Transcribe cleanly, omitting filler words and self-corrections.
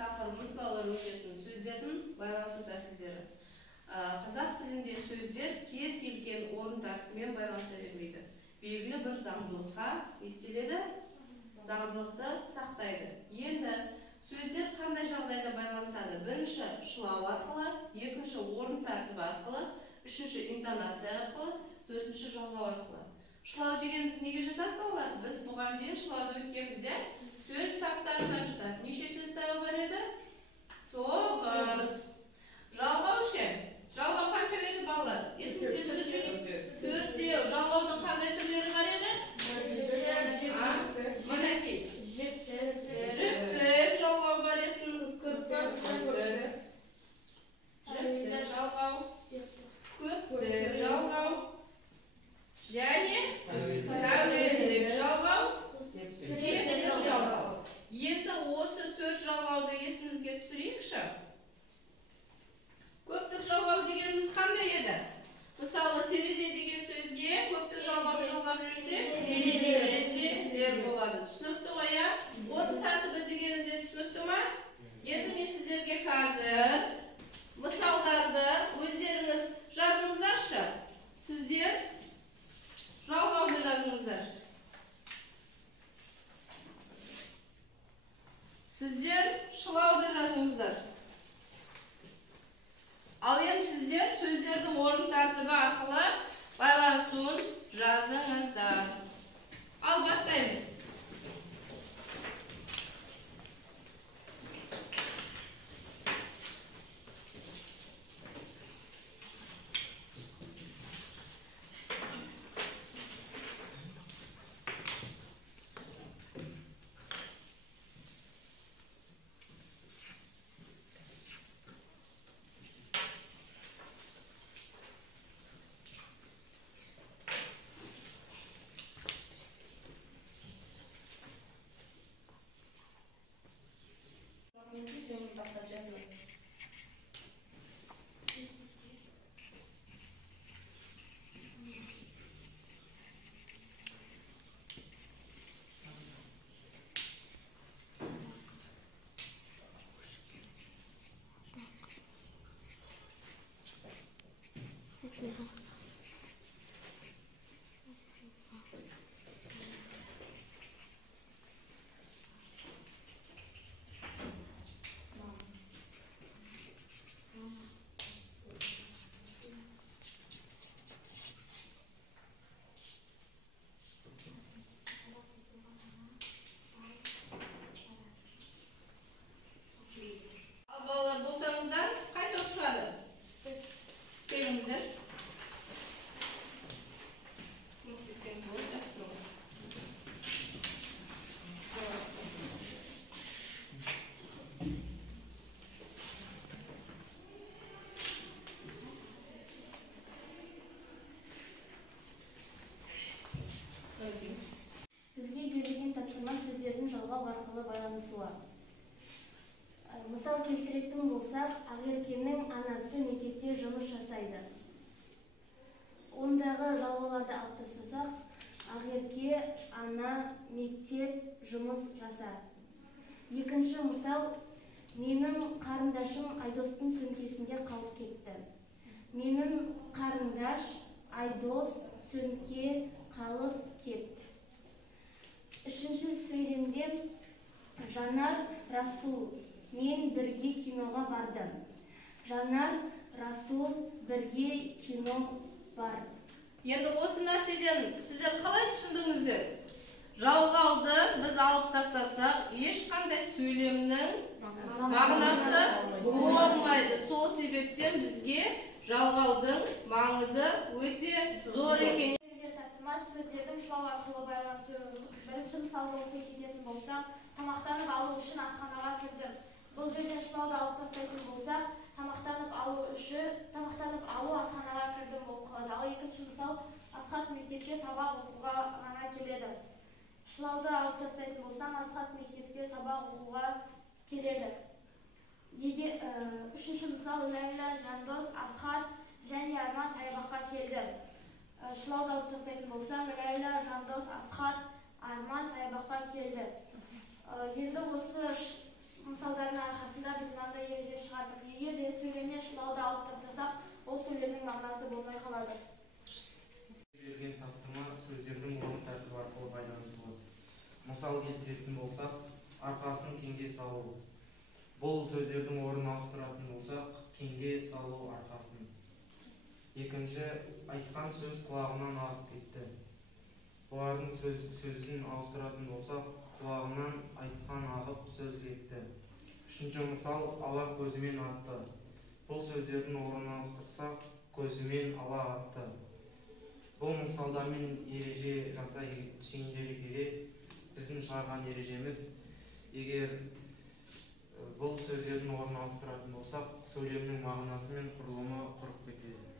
тақырыбымыз балалар өтетін сөздердің байланысу тәсілдері. Қазақ тілінде сөздер кез келген орын тәртібімен байланыса бермейді. Белгілі бір заңдылыққа естеледі, заңдылықты сақтайды. Енді сөздер қандай жағдайда байланысады? Бірінші шылау арқылы, екінші орын тәртібі арқылы, үшінші интонация арқылы, төртінші жалғау арқылы. Шылау дегеніміз неге жатады балалар? Біз бұған дейін шылауды өткенімізде сөз таптарына жатады. Неше сөз табы бар еді? 9. Жалғау ше? Жалғау қанша еді балалар? Есіңізге түсіріп жүрейік. 4. Жалғаудың қандай түрлері бар еді? Мінекей. Жіптік жалғау бар еді. Жіптік жалғау. Көптік жалғау. Және әуелдік жалғау. Септік жалғау. Енді осы 4 жалғауды есімізге түсірейікші. Көптік жалғау дегеніміз қандай еді? Мысалы, терезе деген сөзге көптік жалғауды жалғап жүрсек, терезелер болады. Түсінікті ғой, иә? Орын тәртібі дегенінде түсінікті ма? Енді мен сіздерге қазір мысалдарды өздеріңіз жазыңыздаршы. Сіздер жалғауды жазыңыздар. Сіздер шылауды жазыңыздар. Ал енді сіздер сөздердің орын тәртібі арқылы байланысуын жазыңыздар. Ал бастаймыз. Бізге берілген тапсырма сөздердің жалғау арқылы байланысуы. Мысал келтіретін болсақ, Ақеркенің анасы мектепте жұмыс жасайды. Ондағы жалғауларды алып тастасақ, Ақерке ана мектеп жұмыс жасар. Екінші мысал, менің қарындашым Айдостың сөмкесінде қалып кетті. Менің қарындаш Айдос сөмке қалып кетті. Үшінші сөйлемде Жанар, Расул, мен бірге киноға бардым. Жанар, Расул, бірге кино бар. Енді осы нәрседен сіздер қалай түсіндіңіздер? Жалғауды біз алып тастасақ, ешқандай сөйлемнің мағынасы болмайды. Сол себептен бізге жалғаудың маңызы өте зор екен. Сөздердің шылау арқылы байланысы. Бірінші мысалды оқи кететін болсақ, тамақтанып алу үшін асханаға кірдім. Бұл жерден шылауды алып тастайтын болсақ, тамақтанып алу асханаға кірдім болып қалады. Ал екінші мысал, Асхат мектепке сабақ оқуға ғана келеді. Шылауды алып тастайтын болсам, Асхат мектепте сабақ оқуға келеді. Үшінші мысал, Ләйла, Жандос, Асхат және Арман саябаққа келді. Шылауды алып тастайтын болсам, Ләйла, Жандос, Асхат, Арман саябаққа келді. Енді осы мысалдардың арқасында мағынасы болмай қалады. Берген тапсырма сөздердің орын тәртібі арқылы байланысылады. Мысал келтіретін болсақ, арқасын кеңге салу. Бұл сөздердің орнын ауыстыратын болсақ, кеңге салу арқасын. Екінші, айтқан сөз құлағынан ағып кетті. Бұлардың сөзін ауыстыратын болсақ, құлағынан айтқан ағып сөз кетті. Үшінші мысал, ала көзімен атты. Бұл сөздердің орнын ауыстырсақ, көзімен ала атты. Бұл мысалдармен ереже жасай түсіндіре келе, біздің шығарған ережеміз, егер бұл сөздердің орнын ауыстыратын болсақ, сөйлемнің мағынасы мен құрылымы құрып кетеді.